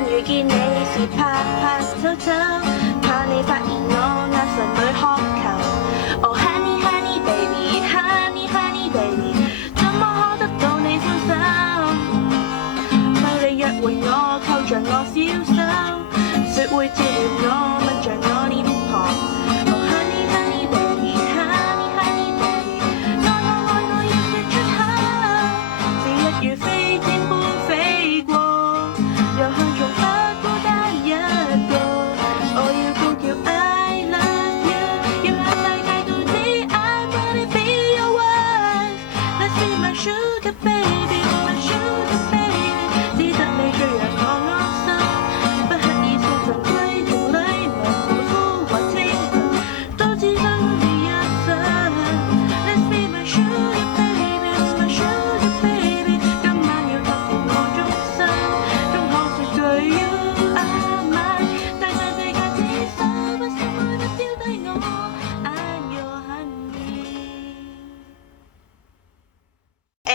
晚遇見你時拍拍走走，怕你發現我眼神裏渴求。Oh honey honey baby honey honey baby， 怎麼可得到你歡手？對你約會我扣着我小手，說會照料我，吻着我臉龐。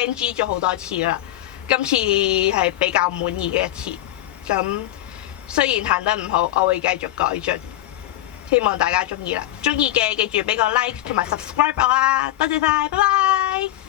NG 咗好多次啦，今次係比較滿意嘅一次。咁雖然彈得唔好，我會繼續改進，希望大家中意啦。中意嘅記住俾個 like 同埋 subscribe 我啊！多謝晒，拜拜。